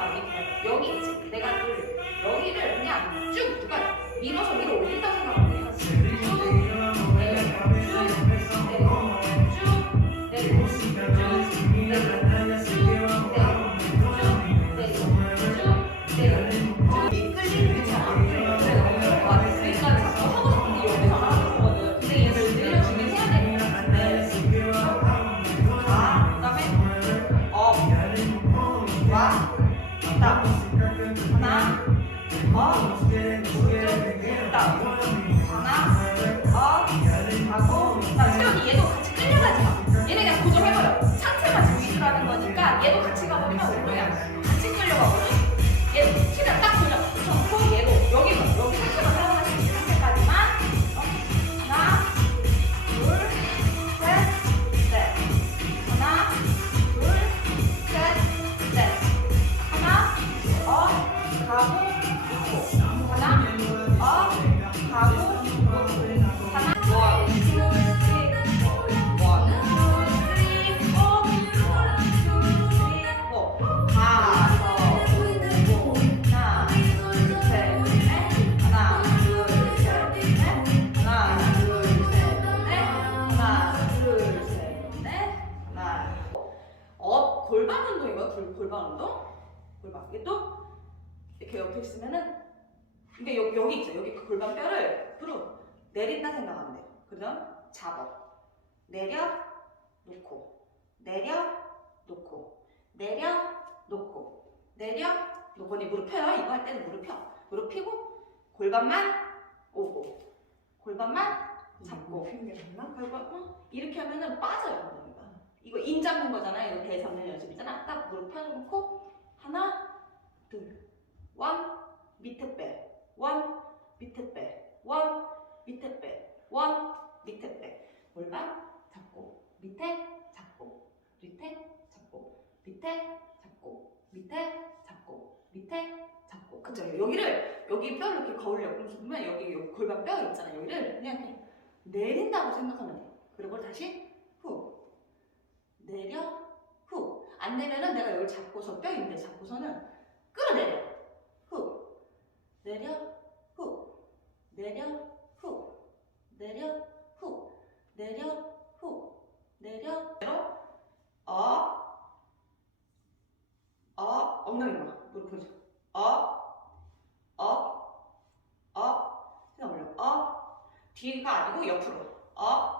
자 여기 있지 내가 늘 여기를 그냥 쭉 누가 밀어서 위로 올린다 생각하 업, 쭉, 딱, 하나, 업, 하고, 나 채연이 얘도 같이 끌려가지 마. 얘네 그냥 고정해버려. 상체만 위주로 하는 거니까 얘도 같이 가버리 내린다 생각하면 돼요. 그럼 잡아. 내려, 놓고. 내려, 놓고. 내려, 놓고. 내려, 놓고. 네 무릎 펴요. 이거 할 때는 무릎 펴. 무릎 펴고 골반만 오고. 골반만 잡고. 골반 어? 이렇게 하면은 빠져요. 엉덩이가. 이거 인 잡는 거잖아요. 이거 배 잡는 연습이잖아. 딱 무릎 펴놓고 하나, 둘, 원, 밑에 빼, 원, 밑에 빼, 원, 밑에 빼, 원, 밑에 빼. 골반 잡고 밑에 잡고 밑에 잡고 밑에 잡고 밑에 잡고 밑에 잡고. 그죠? 여기를 여기 뼈를 이렇게 거울려 보면 여기, 여기 골반 뼈 있잖아요. 여기를 그냥 이렇게 내린다고 생각하면 돼요. 그리고 다시 후 내려 후. 안 내면은 내가 여기 잡고서 뼈 있는데 잡고서는 끌어내려. 후. 내려 후. 내려 후. 내려 후. 내려 후. 내려 내려. 어, 어, 엉덩이만 무릎 펴줘 업, 업, 업. 생각 올려. 업. 뒤가 아니고 옆으로. 업.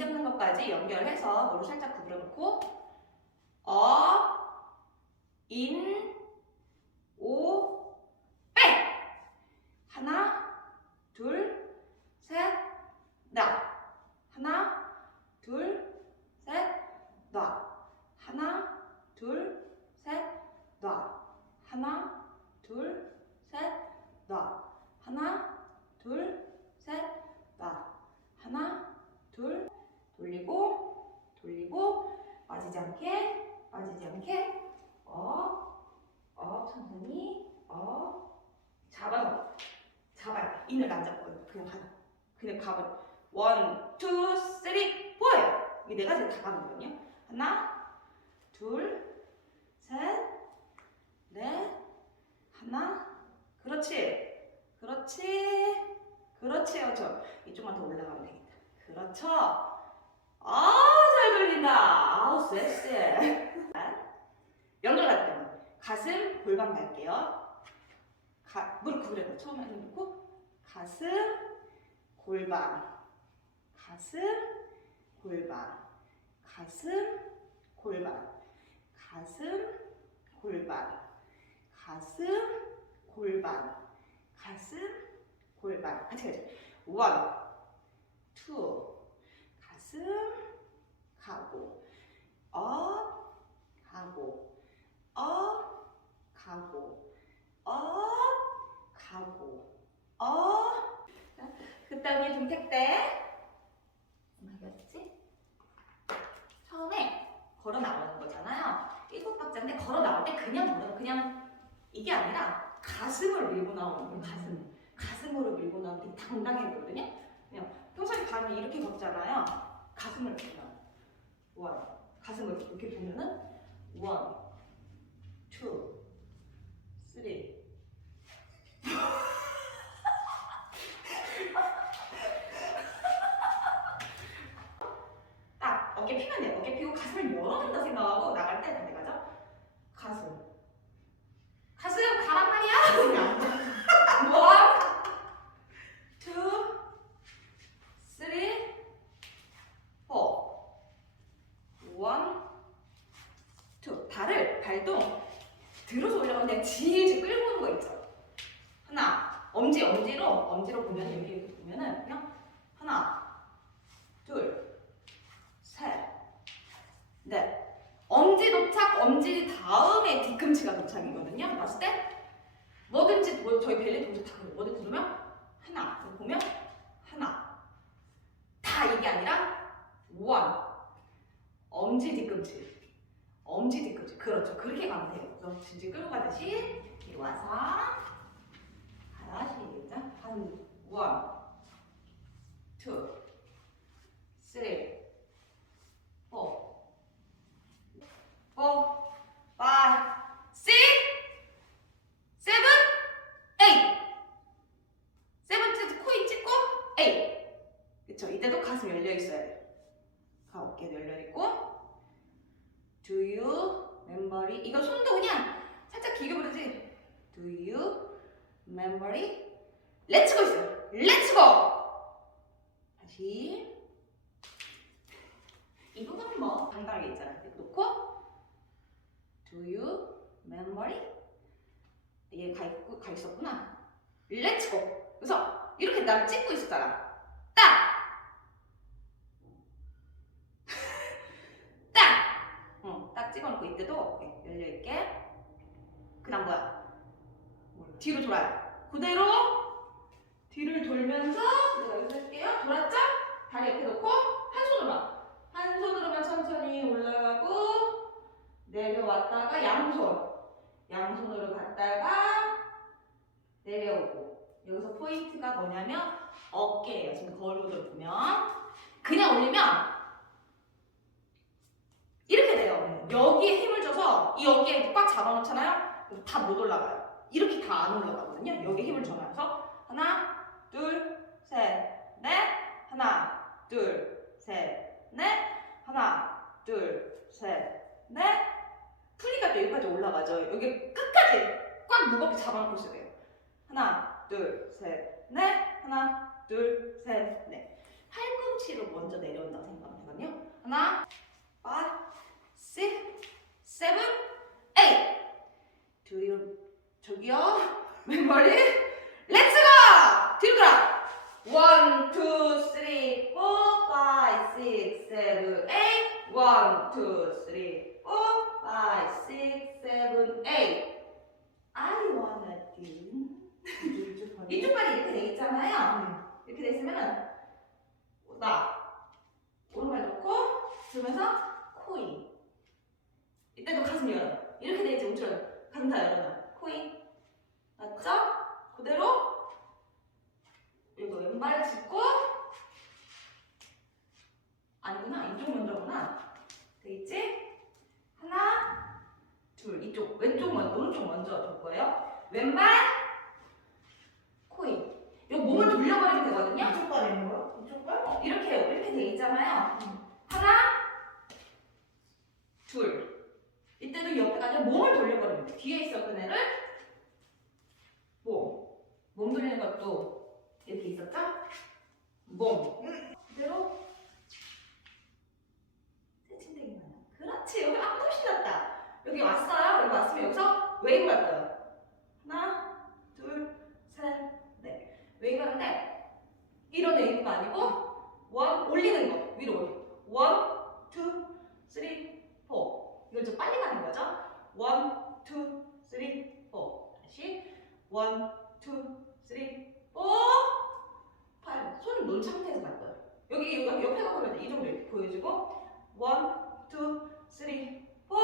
잡는 것까지 연결해서 무릎 살짝 구부려 놓고, 어, 인, 오, 빼! 하나, 둘, 셋, 나. 하나, 둘, 셋, 나. 하나, 둘, 셋, 나. 하나, 둘, 셋, 나. 하나, 둘, 셋, 나. 하나, 둘, 돌리고, 돌리고, 빠지지 않게, 빠지지 않게, 어, 어, 천천히, 어, 잡아서. 잡아요. 인을 안 잡고 그냥 가. 그냥 가버려. 원, 투, 쓰리, 포예요. 이게 네 가지 다 가는 거거든요. 하나, 둘, 셋, 넷, 하나. 그렇지. 그렇지. 그렇지요. 저 이쪽만 더 올라가면 되겠다. 그렇죠. 아, 잘 돌린다. 아우, 쎄쎄. 연결할 때는 가슴, 골반 갈게요. 가, 무릎 구부려 처음에 놓고 가슴, 골반, 가슴, 골반, 가슴, 골반, 가슴, 골반, 가슴, 골반, 가슴, 골반. 같이 가자. 원, 투, 가슴, 가고, 업, 가고, 업, 가고, 업, 가고, 업. 자, 그때 우리 동택 뭐였지? 처음에 걸어 나오는 거잖아요. 일곱 박자인데 걸어 나올 때 그냥 걸어 그냥 이게 아니라 가슴을 밀고 나오는 거예요. 가슴. 가슴으로 밀고 나오는 게 당당해 보거든요. 그냥 평소에 발을 이렇게 걷잖아요. 가슴을 보면 원 가슴을 이렇게 보면은 원, 투, 쓰리. 딱 어깨 피면 돼요. 어깨 피고 가슴을 열어준다 생각하고 나갈 때 어디 가죠? 가슴. 가슴 가란 말이야. 원, 투, 쓰리, 포. 원, 투. 발을 발도 들어서 올라가는데 질질 끌고 오는 거 있죠. 하나, 엄지 엄지로 엄지로 보면 여기 이렇게 보면은 그냥 하나, 둘, 셋, 넷. 엄지 도착, 엄지 다음에 뒤꿈치가 도착이거든요. 봤을 때 뭐든지 뭐 저희 벨리 동작 다 그래요. 뭐든지 누르면 하나, 여기 보면 하나. 다 이게 아니라 원. 엄지 뒤꿈치. 엄지 뒤꿈치. 그렇죠. 그렇게 가면 돼요. 그래서 질질 끌고 가듯이 이리 와서 하나 시작. 한 원, 투, 쓰리, 포, 포, 파이브, 식, 세븐, 에잇. 세븐트 코인 찍고 에잇. 그쵸? 이때도 가슴 열려 있어야 돼요. 가 어깨 열려 있고. Do you memory? 이거 손도 그냥 살짝 길게 부르지. Do you memory? Let's go 있어요. Let's go. 다시. 이 부분은 뭐 당당하게 있잖아. 놓고 Do you memory? 얘가 있고 가 있었구나. Let's go. 그래서 이렇게 날 찍고 있었잖아. 딱. 딱. 어, 딱 찍어놓고 이때도 이렇게 열려 있게. 그 다음 뭐야? 뒤로 돌아요. 그대로 뒤를 돌면서 제가 여기서 할게요. 돌았죠? 다리 옆에 놓고 한 손으로만 한 손으로만 천천히 올라가고 내려왔다가 양손 양손으로 갔다가 내려오고 여기서 포인트가 뭐냐면 어깨예요. 지금 거울로 보면 그냥 올리면 이렇게 돼요. 여기에 힘을 줘서 이 어깨에 꽉 잡아놓잖아요. 다 못 올라가요. 이렇게 다 안 올라가거든요. 여기 힘을. 그래서 하나, 둘, 셋, 넷, 하나, 둘, 셋, 넷, 하나, 둘, 셋, 넷. 풀리가 또 여기까지 올라가죠. 여기 끝까지 꽉 무겁게 잡아놓고 있어야 돼요. 하나, 둘, 셋, 넷, 하나, 둘, 셋, 넷. 팔꿈치로 먼저 내려온다고 생각하거든요. 하나, five, six, seven. Do you 저기요? 왼머리? 렛츠 고! 뒤로 돌아! 원, 투, 쓰리, 포, 파이, 식, 세븐, 에잇 원, 투, 쓰리, 포, 파이, 식, 세븐, 에잇 I wanna do 이쪽 발이 이렇게 돼 있잖아요 이렇게 돼 있으면은 나 오른발 놓고 들면서 코인 이때도 가슴 열어 이렇게 돼 있지 우처럼 가슴 다 열어 그냥 몸을 돌려버리면 돼. 뒤에 있었던 그 애를 몸. 몸 돌리는 것도 이렇게 있었죠? 몸. 그대로 새침대기만 그렇지. 여기 아무 신났다. 여기 왔어요. 여기 왔으면 여기서 웨이브 할거요 하나, 둘, 셋, 넷. 웨이브 하는데 이런 웨이브가 아니고 원 올리는 거 위로 올리고 원, 투, 쓰리, 포. 이건 좀 빨리 가는 거죠? 원, 투, 쓰리, 포. 다시 원, 투, 쓰리, 포. 팔. 손을 놓은 상태에서 갈 거예요. 여기 여기 옆에가 보면 이 정도 이렇게 보여주고 원, 투, 쓰리, 포.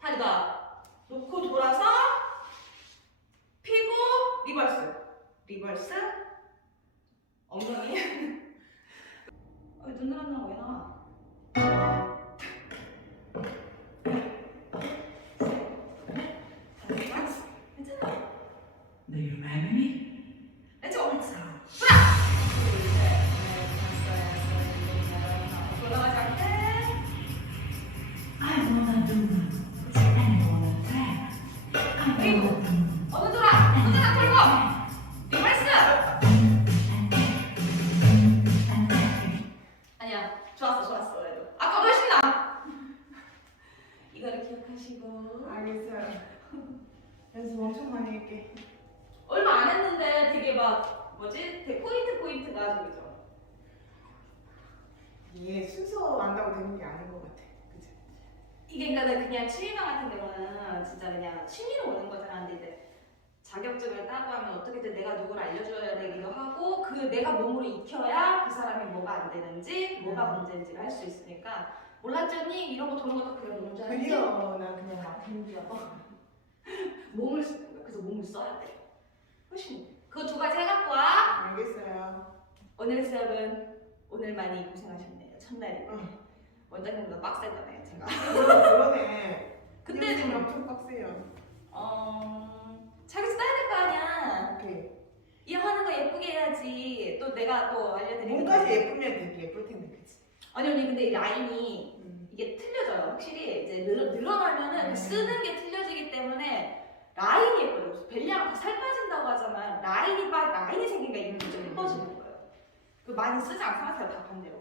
다리가 놓고 돌아서 피고 리버스. 리버스. 엉덩이. 어, 눈 늘어나고 왜 나와? Remember me? 렛츠 고. So, 올라가지 않게. I wanna do and I wanna tap. I wanna do 어느 돌아. 어느 돌아 돌고. 리버스. and tap. 아니야. 좋았어, 좋았어. 그래도. 아까 훨씬 나. 이거를 기억하시고. 알겠어요. 연습 엄청 많이 할게. 얼마 안 했는데 되게 막 뭐지? 되게 포인트 포인트가 저기죠. 이게 순서 안다고 되는 게 아닌 것 같아. 그치? 이게 그러니까 그냥 취미반 같은 경우는 진짜 그냥 취미로 오는 거잖아. 근데 이제 자격증을 따고 하면 어떻게든 내가 누구를 알려줘야 되기도 하고 그 내가 몸으로 익혀야 그 사람이 뭐가 안 되는지 뭐가 문제인지를 할수 있으니까 몰랐더니 이런 거 도는 것도 그냥 노는 줄 알았지? 그리어나 그냥 막 힘들어. 몸을. 그래서 몸을 써야 돼. 훨씬 그 두 가지 해갖고 와. 알겠어요. 오늘 수업은 오늘 많이 고생하셨네요. 첫날에 응. 원장님보다 빡세잖아요, 제가. 그러네. 근데 좀 엄청 빡세요. 어 자기 써야 될 거 아니야. 오케이. 이 하는 거 예쁘게 해야지. 또 내가 또 알려드리는 몸까지 거. 예쁘면 되게 예쁠 텐데, 그치? 아니 언니 근데 이 라인이 음. 이게 틀려져요. 확실히 이제 늘, 늘어나면은 음. 그 쓰는 게 틀려지기 때문에 라인이 예뻐요. 벨리하고 살 빠진다고 하잖아요. 라인이 빠 라인이 생기니까 좀 예뻐지는 거예요. 그 많이 쓰지 하세요 다 반대로.